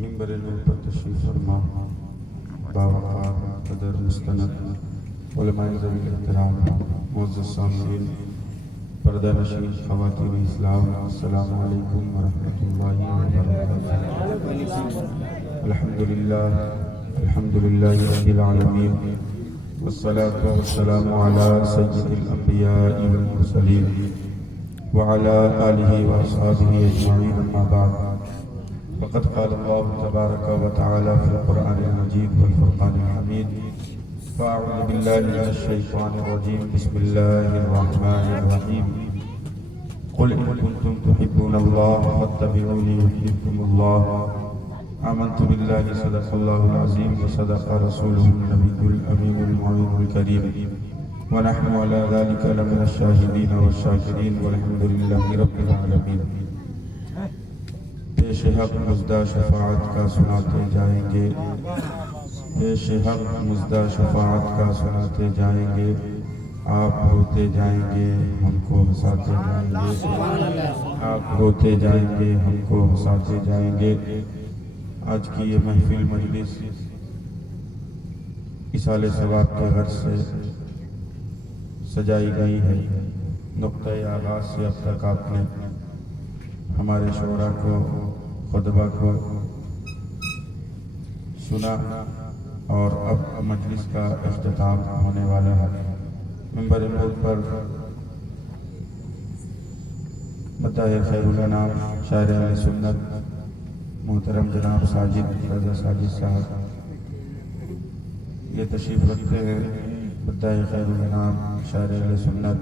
منبر نور پر تشریف فرما باوقار قدر مستند علماء ذوی احترام معزز سامعین پردہ نشین خواتین اسلام، السلام علیکم ورحمۃ اللہ وبرکاتہ۔ الحمدللہ رب العالمین والصلاة والسلام علی سید الانبیاء والمرسلین وعلى آلہ واصحابہ اجمعین، اما بعد فقد قال اللہ تبارک وتعالی فی القرآن المجید والفرقان الحمید فاعوذ باللہ من الشیطان الرجیم بسم اللہ الرحمن الرحیم قل ان کنتم تحبون اللہ فاتبعونی یحببکم اللہ آمنت باللہ صدق اللہ العظیم وصدق رسولہ النبی الامین المعین الکریم ونحن على ذلك لمن الشاهدين والشاكرين والحمد لله رب العالمین۔ پیش حق مزدہ شفاعت کا سناتے جائیں گے، پیش حق مزدہ شفاعت کا سناتے جائیں گے، آپ روتے جائیں گے ہم کو ہنساتے جائیں گے، آپ روتے جائیں گے ہم کو ہنساتے جائیں گے۔ آج کی یہ محفل مجلس اصال ثواب کے غرض سے سجائی گئی ہے۔ نقطۂ آغاز سے اب تک آپ نے ہمارے شعراء کو، خطبہ کو سنا اور اب مجلس کا اختتام ہونے والا ہے۔ منبر نور پر مداح خیر الانام شاعر اہل سنت محترم جناب ساجد رضا ساجد صاحب یہ تشریف رکھتے ہیں۔ مداح خیر الانام شاعر اہل سنت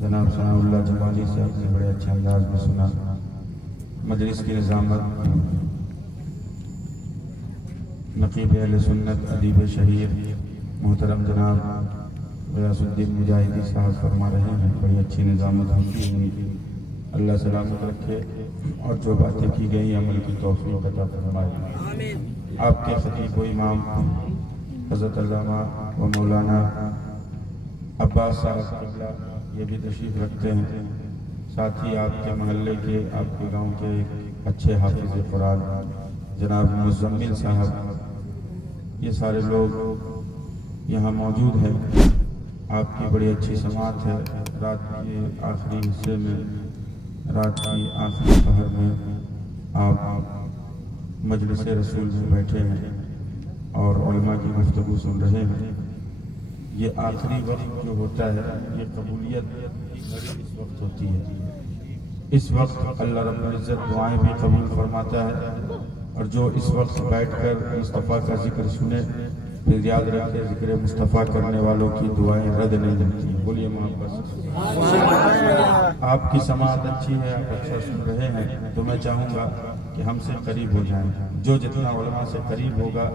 جناب ثناء اللہ جمالی صاحب نے بڑے اچھے انداز میں سنا۔ مجلس کی نظامت نقیب اہل سنت ادیب شہیر محترم جناب غیاث الدین مجاہدی صاحب فرما رہے ہیں۔ بڑی اچھی نظامت ہوتی ہے، اللہ سلامت رکھے اور جو باتیں کی گئی عمل کی توفیق عطا فرمائے۔ آپ کے خطیب و امام حضرت علامہ و مولانا عباس صاحب قبلہ یہ بھی تشریف رکھتے ہیں، ساتھ ہی آپ کے محلے کے، آپ کے گاؤں کے ایک اچھے حافظ قرآن جناب مزمل صاحب، یہ سارے لوگ یہاں موجود ہیں۔ آپ کی بڑی اچھی سماعت ہے۔ رات کے آخری حصے میں، رات کی آخری پہر میں آپ مجلس رسول میں بیٹھے ہیں اور علماء کی گفتگو سن رہے ہیں۔ یہ آخری وقت جو ہوتا ہے، یہ قبولیت کی گھڑی اس وقت ہوتی ہے۔ اس وقت اللہ رب العزت دعائیں بھی قبول فرماتا ہے، اور جو اس وقت بیٹھ کر مصطفیٰ کا ذکر سنے پھر یاد رکھے ذکر مصطفیٰ کرنے والوں کی دعائیں رد نہیں جاتی۔ بولیے محبت سے۔ آپ کی سماعت اچھی ہے، آپ اچھا سن رہے ہیں، تو میں چاہوں گا کہ ہم سے قریب ہو جائیں۔ جو جتنا علماء سے قریب ہوگا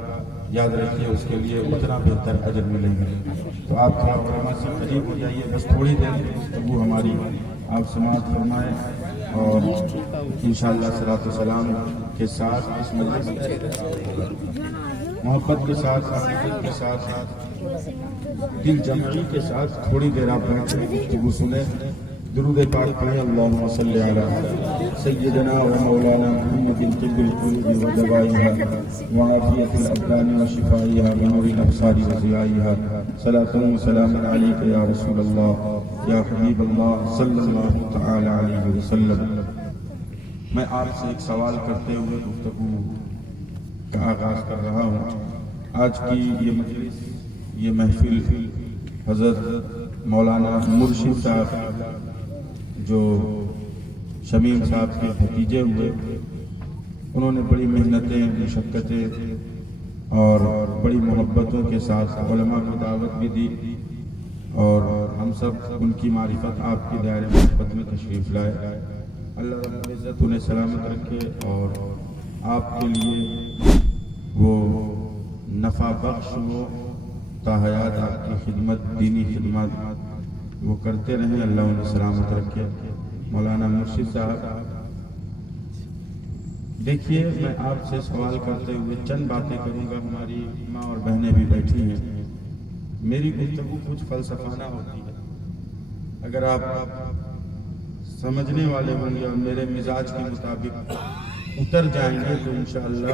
یاد رکھیے اس کے لیے اتنا بہتر اجر ملے گا۔ تو آپ تھوڑا علماء سے قریب ہو جائیے، بس تھوڑی دیر کی گفتگو ہماری آپ سماعت فرمائیں، اور انشاءاللہ صلاۃ و سلام کے ساتھ اس مجلس محبت کے ساتھ، عقیدت کے ساتھ، دل جمعی کے ساتھ تھوڑی دیر آپ بیٹھ کر گفتگو سنیں۔ درود پاک پڑھیں۔ اللہم صلی علی سیدنا و مولانا محمد طب القلوب و دوائها وعافیت الابدان و شفائها ونور الابصار و ضیائها صلاۃ و سلام علیک یا رسول اللہ یا حبیب اللہ صلی اللہ تعالی علیہ وسلم۔ میں آپ سے ایک سوال کرتے ہوئے گفتگو کا آغاز کر رہا ہوں۔ آج کی یہ مجلس، یہ محفل حضرت مولانا مرشد صاحب جو شمیم صاحب کے بھتیجے ہوئے، انہوں نے بڑی محنتیں، مشقتیں اور بڑی محبتوں کے ساتھ علماء کو دعوت بھی دی، اور ہم سب ان کی معرفت آپ کی دائرہ محبت میں تشریف لائے۔ اللہ رب العزت انہیں سلامت رکھے اور آپ کے لیے وہ نفع بخش ہو، تا حیات آپ کی خدمت، دینی خدمت وہ کرتے رہیں، اللہ انہیں سلامت رکھے۔ مولانا مرشد صاحب، دیکھیے میں آپ سے سوال کرتے ہوئے چند باتیں کروں گا۔ ہماری ماں اور بہنیں بھی بیٹھی ہیں، میری گفتگو کچھ فلسفانہ ہوتی ہے، اگر آپ سمجھنے والے ہوں گے اور میرے مزاج کے مطابق اتر جائیں گے تو انشاءاللہ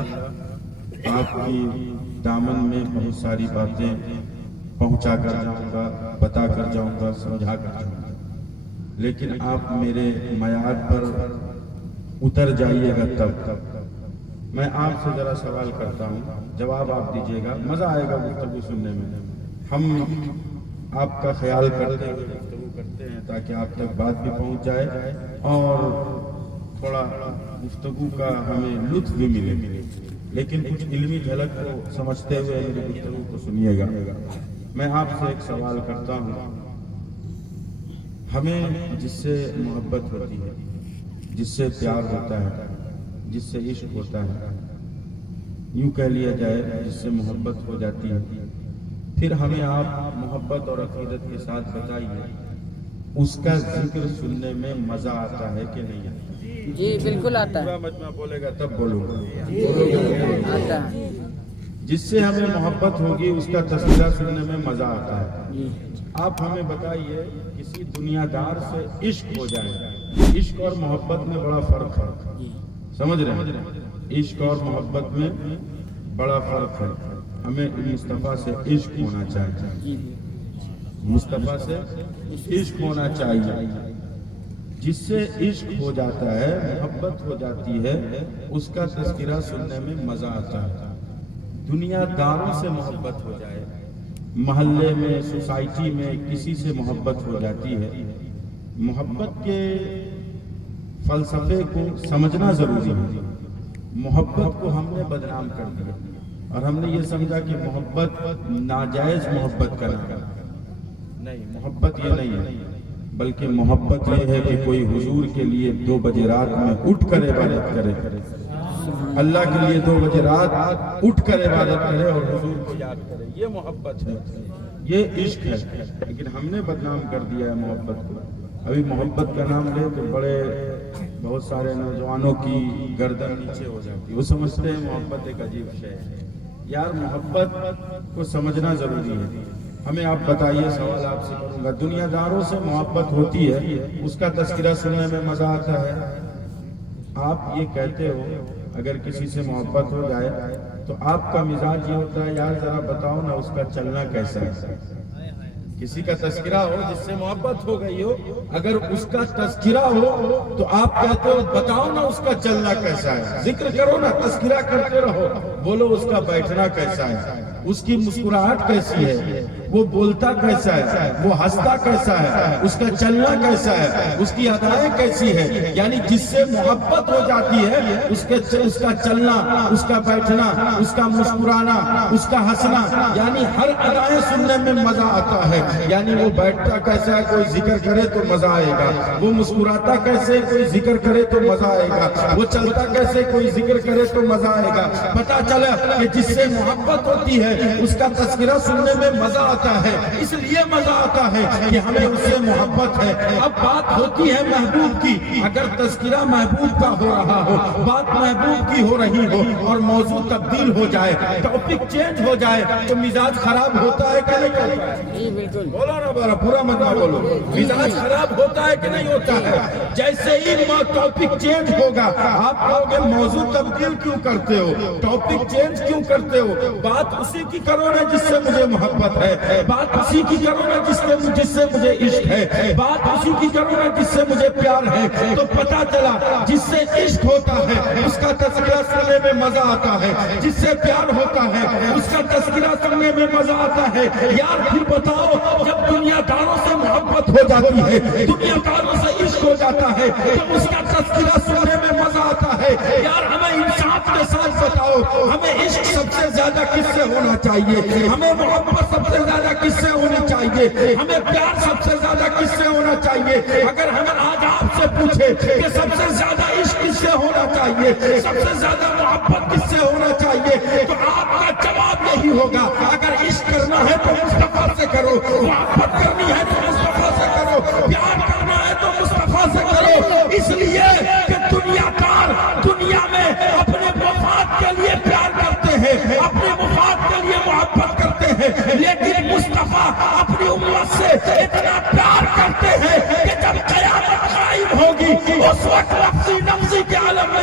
آپ کی دامن میں بہت ساری باتیں پہنچا کر جاؤں گا، بتا کر جاؤں گا، سمجھا کر جاؤں گا، لیکن آپ میرے معیار پر اتر جائیے گا تب۔ میں آپ سے ذرا سوال کرتا ہوں، جواب آپ دیجیے گا، مزہ آئے گا گفتگو سننے میں۔ ہم آپ کا خیال کرتے ہوئے گفتگو کرتے ہیں تاکہ آپ تک بات بھی پہنچ جائے اور تھوڑا گفتگو کا ہمیں لطف بھی ملے، لیکن کچھ علمی جھلک کو سمجھتے ہوئے میری گفتگو کو سنیے گا۔ میں آپ سے ایک سوال کرتا ہوں، ہمیں جس سے محبت ہوتی ہے، جس سے پیار ہوتا ہے، جس سے عشق ہوتا ہے، یوں کہہ لیا جائے جس سے محبت ہو جاتی ہے، پھر ہمیں آپ محبت اور عقیدت کے ساتھ بتائیے اس کا ذکر سننے میں مزہ آتا ہے کہ نہیں آتا؟ جی بالکل آتا ہے۔ پورا مجمع بولے گا تب بولوں گا۔ آتا ہے جس سے ہمیں محبت ہوگی اس کا تذکرہ سننے میں مزہ آتا ہے۔ آپ ہمیں بتائیے کسی دنیا دار سے عشق ہو جائے، عشق اور محبت میں بڑا فرق ہے، سمجھ رہے ہیں؟ عشق اور محبت میں بڑا فرق ہے۔ ہمیں مصطفیٰ سے عشق ہونا چاہیے، مصطفیٰ سے عشق ہونا چاہیے۔ جس سے عشق ہو جاتا ہے، محبت ہو جاتی ہے، اس کا تذکرہ سننے میں مزہ آتا ہے۔ دنیا داروں سے محبت ہو جائے، محلے میں، سوسائٹی میں کسی سے محبت ہو جاتی ہے، محبت کے فلسفے کو سمجھنا ضروری ہے۔ محبت کو ہم نے بدنام کر دیا اور ہم نے یہ سمجھا کہ محبت ناجائز محبت کا نام ہے۔ نہیں، محبت یہ نہیں ہے، بلکہ محبت یہ ہے کہ کوئی حضور کے لیے 2 بجے رات میں اٹھ کر عبادت کرے، اللہ کے لیے 2 بجے رات اٹھ کر عبادت کرے اور حضور کو یاد کرے، یہ محبت ہے، یہ عشق ہے۔ لیکن ہم نے بدنام کر دیا ہے محبت کو۔ ابھی محبت کا نام لے تو بہت سارے نوجوانوں کی گردن نیچے ہو جاتی ہے، وہ سمجھتے ہیں محبت ایک عجیب شے ہے۔ یار محبت کو سمجھنا ضروری ہے۔ ہمیں آپ بتائیے، سوال آپ سے کروں گا، دنیا داروں سے محبت ہوتی ہے، اس کا تذکرہ سننے میں مزہ آتا ہے۔ آپ یہ کہتے ہو اگر کسی سے محبت ہو جائے تو آپ کا مزاج یہ ہوتا ہے، یار ذرا بتاؤ نا اس کا چلنا کیسا ہے۔ کسی کا تذکرہ ہو جس سے محبت ہو گئی ہو، اگر اس کا تذکرہ ہو تو آپ کہتے ہو بتاؤ نا اس کا چلنا کیسا ہے، ذکر کرو نا، تذکرہ کرتے رہو، بولو اس کا بیٹھنا کیسا ہے، اس کی مسکراہٹ کیسی ہے، وہ بولتا کیسا ہے، وہ ہنستا کیسا ہے، اس کا چلنا کیسا ہے، اس کی ادائیں کیسی ہے۔ یعنی جس سے محبت ہو جاتی ہے اس کا چلنا، اس کا بیٹھنا، اس کا مسکرانا، اس کا ہنسنا، یعنی ہر ادائیں سننے میں مزہ آتا ہے۔ یعنی وہ بیٹھتا کیسا ہے، کوئی ذکر کرے تو مزہ آئے گا، وہ مسکراتا کیسے، کوئی ذکر کرے تو مزہ آئے گا، وہ چلتا کیسے، کوئی ذکر کرے تو مزہ آئے گا۔ پتا چلا کہ جس سے محبت ہوتی ہے اس کا تذکرہ سننے میں مزہ آتا ہے، اس لیے مزہ آتا ہے کہ ہمیں اس سے محبت ہے۔ اب بات ہوتی ہے محبوب کی، اگر تذکرہ محبوب کا ہو رہا ہو، بات محبوب کی ہو رہی ہو اور موضوع تبدیل ہو جائے، ٹاپک چینج ہو جائے تو مزاج خراب ہوتا ہے کہ نہیں ہوتا ہے؟ جی بالکل، بولو نا، پورا مطلب بولو، مزاج خراب ہوتا ہے کہ نہیں ہوتا ہے؟ جیسے ہی ٹاپک چینج ہوگا آپ کہو گے موضوع تبدیل کیوں کرتے ہو، ٹاپک چینج کیوں کرتے ہو، بات اسی کی کرو نا جس سے مجھے محبت ہے، بات اسی کی کرو نا جس سے مجھے عشق ہے، بات اسی کی کرو نا جس سے مجھے پیار ہے۔ تو پتا چلا جس سے عشق ہوتا ہے اس کا تذکرہ سننے میں مزہ آتا ہے، جس سے پیار ہوتا ہے اس کا تذکرہ سننے میں مزہ آتا ہے۔ یار پھر بتاؤ، جب دنیا داروں سے محبت ہو جاتی ہے، دنیا داروں سے عشق ہو جاتا ہے تو اس کا تذکرہ سننے میں مزہ آتا ہے۔ یار ہمیں انصاف کے ساتھ بتاؤ، ہمیں عشق سب سے زیادہ کس سے ہونا چاہیے، ہمیں محبت سب سے زیادہ کس سے ہونی چاہیے، ہمیں پیار سب سے زیادہ کس سے ہونا چاہیے؟ اگر ہمیں آج آپ سے پوچھے کہ سب سے زیادہ عشق کس سے ہونا چاہیے، سب سے زیادہ محبت کس سے ہونا چاہیے، تو آپ کا جواب یہی ہوگا، اگر عشق کرنا ہے تو مصطفیٰ سے کرو، محبت کرنی ہے تو مصطفیٰ سے کرو، پیار کرنا ہے تو مصطفیٰ سے کرو۔ اس لیے کہ دنیا دار دنیا میں اپنے مفاد کے لیے پیار کرتے ہیں، اپنے مفاد کے لیے محبت کرتے ہیں، لیکن مصطفیٰ اپنی امت سے اتنا پیار کرتے ہیں کہ جب قیامت قائم ہوگی اس وقت نفسی نفسی کے عالم میں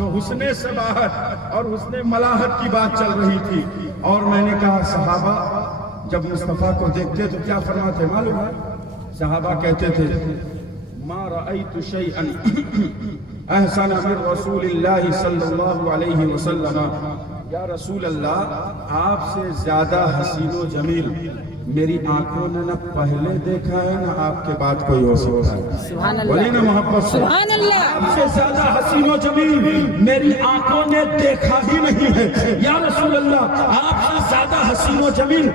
تو حسن صباحت اور حسن ملاحت کی بات چل رہی تھی، اور میں نے کہا صحابہ جب مصطفیٰ کو دیکھتے تو کیا فرماتے معلوم ہے؟ صحابہ کہتے تھے ما رأیت شیئا احسن من رسول اللہ صلی اللہ علیہ وسلم، یا رسول اللہ آپ سے زیادہ حسین و جمیل میری آنکھوں نے نہ پہلے دیکھا ہے نہ آپ کے بعد کوئی ہو سکتا ہے. سبحان بولیے اللہ، نا محبت سے، سبحان اللہ. آپ سے زیادہ حسین و جمیل میری آنکھوں نے دیکھا ہی نہیں ہے. یا رسول اللہ آپ سے زیادہ حسین و جمیل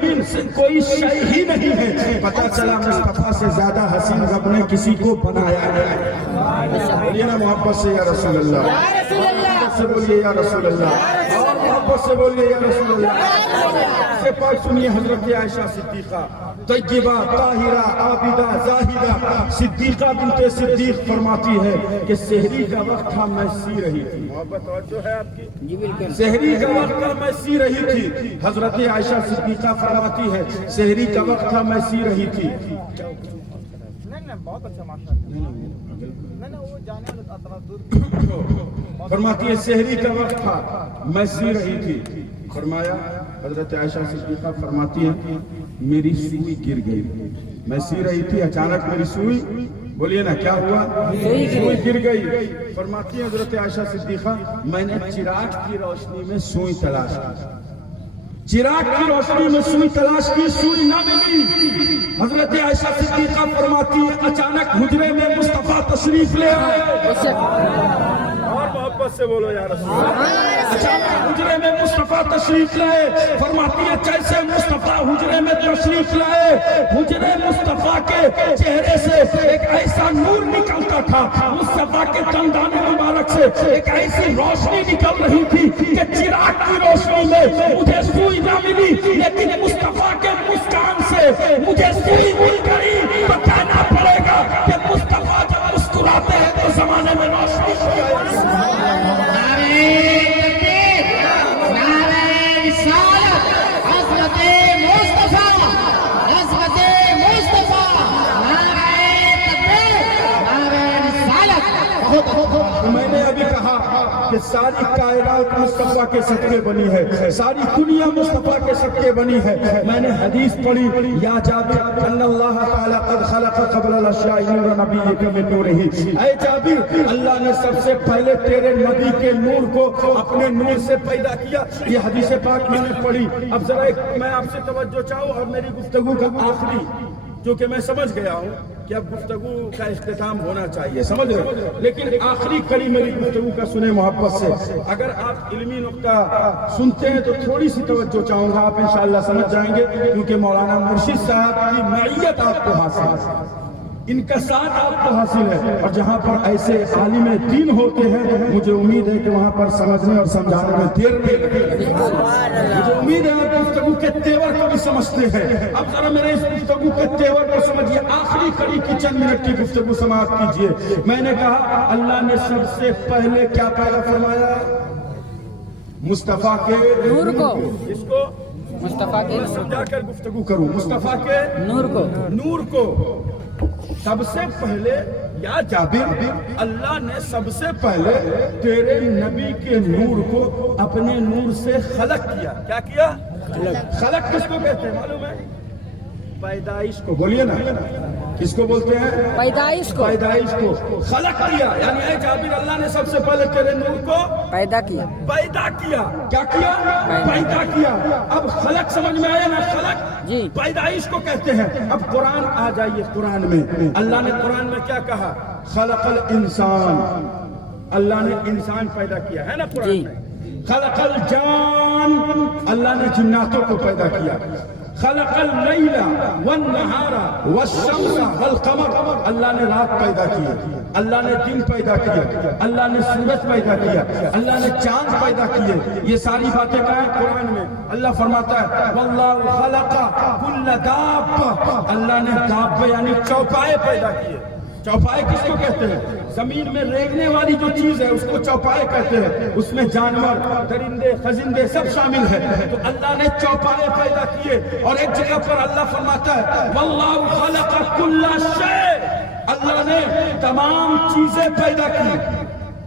کوئی شے ہی نہیں ہے. پتہ چلا مصطفیٰ سے زیادہ حسین رب نے کسی کو بنایا ہے. بولیے نا محبت سے یا رسول اللہ، یا رسول اللہ، محبت سے بولیے یا رسول اللہ، اور محبت سے بولیے یا رسول اللہ. سے پاک سنیے حضرت عائشہ صدیقہ طیبہ طاہرہ عابدہ زاہدہ صدیقہ بنت صدیق فرماتی ہے کہ سحری کا وقت تھا میں سی رہی تھی. محبت توجہ ہے آپ کی؟ جی بالکل. سحری کا وقت تھا میں سی رہی تھی. حضرت عائشہ صدیقہ فرماتی ہے سحری کا وقت تھا میں سی رہی تھی. فرماتی ہے سحری کا وقت تھا میں سی رہی تھی. فرمایا حضرت عائشہ صدیقہ فرماتی ہے میری سوئی گر گئی. میں سی رہی تھی اچانک میری سوئی، بولیے نا کیا ہوا؟ سوئی گر گئی. فرماتی ہے حضرت عائشہ صدیقہ میں نے چراغ کی روشنی میں سوئی تلاش کی. چراغ کی روشنی میں سوئی تلاش کی، سوئی نہ ملی. حضرت عائشہ صدیقہ فرماتی ہے اچانک حجرے میں مصطفیٰ تشریف لے آئے. اور محبت سے بولو یا رسول اللہ. اچانک حجرے میں مصطفیٰ تشریف لائے. فرماتی ہے جیسے مصطفیٰ حجرے میں تشریف لائے حجرے مصطفیٰ کے چہرے سے ایک ایسا نور نکلتا تھا، مصطفیٰ کے دندان مبارک سے ایک ایسی روشنی نکل رہی تھی کہ چراغ کی روشنی میں مجھے سوئی نہ ملی، لیکن مصطفیٰ کے مسکان سے مجھے سوئی مل گئی. تو کہنا پڑے گا کہ مصطفیٰ جب مسکراتے ہیں تو زمانے میں روشنی ہو جائے. میں نے ابھی کہا کہ ساری کائنات مصطفیٰ کے صدقے بنی ہے، ساری دنیا مصطفیٰ کے صدقے بنی ہے. میں نے حدیث پڑھی یا جابر ان اللہ تعالی قد خلق قبل الاشیاء نور نبیک من نورہ. اے جابر اللہ نے سب سے پہلے تیرے نبی کے نور کو اپنے نور سے پیدا کیا. یہ حدیث پاک میں نے پڑھی. اب ذرا میں آپ سے توجہ چاہوں اور میری گفتگو کا آخری، کیونکہ میں سمجھ گیا ہوں کہ اب گفتگو کا اختتام ہونا چاہیے، سمجھ رہے، لیکن آخری کڑی میری گفتگو کا سنیں محبت سے. اگر آپ علمی نقطہ سنتے ہیں تو تھوڑی سی توجہ چاہوں گا، آپ انشاءاللہ سمجھ جائیں گے، کیونکہ مولانا مرشد صاحب کی معیت آپ کو حاصل ہے، ان کا ساتھ آپ کو حاصل ہے. اور جہاں پر ایسے عالم دین ہوتے ہیں مجھے امید ہے کہ وہاں پر سمجھنے اور سمجھانے میں دیر نہیں لگے. مجھے امید ہے آپ گفتگو کے تیور کو بھی سمجھتے ہیں. اب ذرا میرے اس گفتگو کے تیور کو سمجھیے. آخری کڑی کی چند منٹ کی گفتگو سماعت کیجیے. میں نے کہا اللہ نے سب سے پہلے کیا پیدا فرمایا؟ مصطفیٰ کے نور کو. اس کو مصطفیٰ کے سمجھا کر گفتگو کروں. مصطفیٰ کے نور کو سب سے پہلے یا جابر اللہ نے سب سے پہلے تیرے نبی کے نور کو اپنے نور سے خلق کیا. کیا کیا؟ خلق کس کو کہتے ہیں معلوم ہے؟ پیدائش کو. بولیے نا کس کو بولتے ہیں؟ پیدائش کو. پیدائش کو خلق کیا. یعنی اے جابر اللہ نے سب سے پہلے تیرے نور کو پیدا کیا. پیدا کیا. کیا کیا؟ پیدا کیا. اب خلق سمجھ میں آیا نا؟ خلق جی پیدائش کو کہتے ہیں. اب قرآن آ جائیے. قرآن میں اللہ نے قرآن میں کیا کہا؟ خلق الانسان. اللہ نے انسان پیدا کیا ہے نا قرآن میں. خلق الجان. اللہ نے جناتوں کو پیدا کیا. خلق اللیل والنہار والشمس والقمر. اللہ نے رات پیدا کی، اللہ نے دن پیدا کیا، اللہ نے سورج پیدا کیا، اللہ نے چاند پیدا کیے. یہ ساری باتیں کہاں ہیں؟ قرآن میں. اللہ فرماتا ہے واللہ خلق کل دابہ. اللہ نے دابہ یعنی چوپائے پیدا کیے. چوپائے کس کو کہتے ہیں؟ زمین میں ریگنے والی جو چیز ہے اس کو چوپائے کہتے ہیں. اس میں جانور، درندے، خزندے سب شامل ہیں. تو اللہ نے چوپائے پیدا کیے. اور ایک جگہ پر اللہ فرماتا ہے واللہ خلق کل شیء. اللہ نے تمام چیزیں پیدا کی.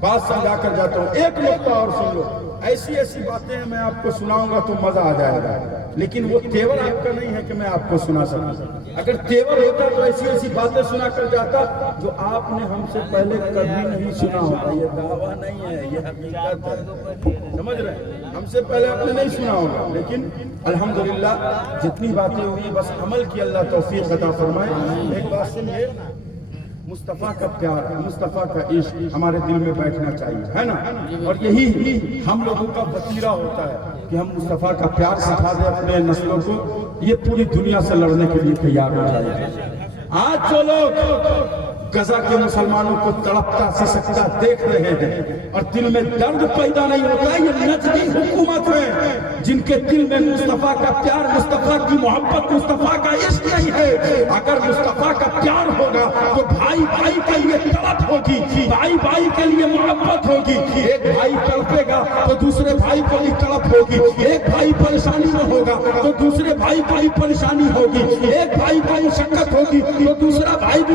بات سمجھا کر جاتا ہوں. ایک نقطہ اور سن لو. ایسی ایسی باتیں میں آپ کو سناؤں گا تو مزہ آ جائے گا, لیکن وہ تیور آپ کا نہیں ہے کہ میں آپ کو سنا سکوں. اگر تیور ہوتا تو ایسی ایسی باتیں سنا کر جاتا جو آپ نے ہم سے پہلے کبھی نہیں سنا ہوگا. یہ دعویٰ نہیں ہے, یہ حقیقت ہے. سمجھ رہے ہیں؟ ہم سے پہلے آپ نے نہیں سنا ہوگا, لیکن الحمدللہ جتنی باتیں ہوئی بس عمل کی اللہ توفیق عطا فرمائے. ایک بات سنیے, مصطفیٰ کا پیار, مصطفیٰ کا عشق ہمارے دل میں بیٹھنا چاہیے, ہے نا؟ اور یہی ہم لوگوں کا وسیلہ ہوتا ہے کہ ہم مصطفیٰ کا پیار سکھا دیں اپنے نسلوں کو. یہ پوری دنیا سے لڑنے کے لیے تیار ہو جائے. آج جو لوگ غزہ کے مسلمانوں کو تڑپتا سسکتا دیکھ رہے ہیں اور دل میں درد پیدا نہیں ہوتا ہے, یہ نجدی حکومت ہے جن کے دل میں مصطفیٰ کا پیار, مصطفیٰ کی محبت, مصطفیٰ کا عشق نہیں ہے. اگر مصطفیٰ کا پیار ہوگا تو بھائی بھائی کے لیے تڑپ ہوگی, بھائی بھائی کے لیے محبت ہوگی. ایک بھائی تڑپے گا تو دوسرے بھائی کو بھی تڑپ ہوگی. ایک بھائی پریشانی میں ہوگا تو دوسرے بھائی کو بھی پریشانی ہوگی. ایک بھائی کو مشقت ہوگی تو دوسرا بھائی بھی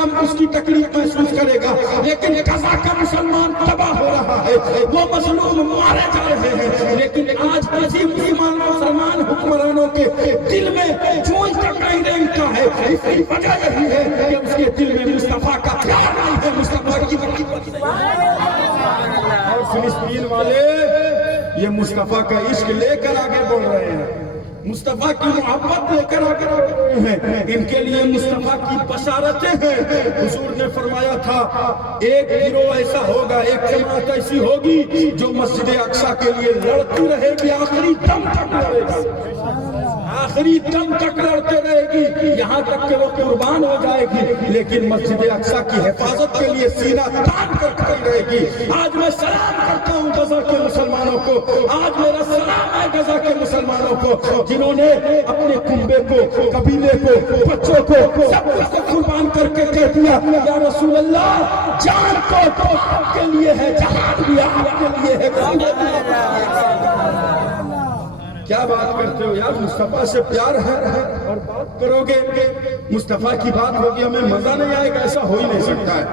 اس کی تکلیف محسوس کرے گا. لیکن غزہ کا مسلمان تباہ ہو رہا ہے, وہ مظلوم مارے جا رہے ہیں, لیکن آج کسی مسلمان حکمرانوں کے دل میں جوش تک نہیں رہتا ہے. اس کی وجہ یہی ہے کہ اس کے دل میں مصطفیٰ کا پیار نہیں ہے, مصطفیٰ کی محبت نہیں ہے. اور فلسطین والے یہ مصطفیٰ کا عشق لے کر آگے بڑھ رہے ہیں, مصطفیٰ کی محبت لے کر آگے بڑھ رہے ہیں. ان کے لیے مصطفیٰ کی بشارتیں ہیں. حضور نے فرمایا تھا ایک گروہ ایسا ہوگا, ایک جماعت ایسی ہوگی جو مسجد اقصی کے لیے لڑتی رہے گی, آخری دم تک لڑے گی, آخری دم تک لڑتے رہے گی, یہاں تک کہ وہ قربان ہو جائے گی, لیکن مسجد اقصی کی حفاظت کے لیے سینہ تان کر کھڑی رہے گی. آج میں سلام کرتا ہوں غزہ کے مسلمانوں کو, آج میرا سلام ہے غزہ کے مسلمانوں کو جنہوں نے اپنے کنبے کو, قبیلے کو, بچوں کو, سب کو قربان کر کے کہہ دیا یا رسول اللہ جان تو آپ کے لیے ہے, جہاد بھی آپ کے لیے ہے. کیا بات کرتے ہو یار, مصطفیٰ سے پیار ہے اور بات کرو گے مصطفیٰ کی بات ہوگی, ہمیں مزہ نہیں آئے گا, ایسا ہو ہی نہیں سکتا ہے.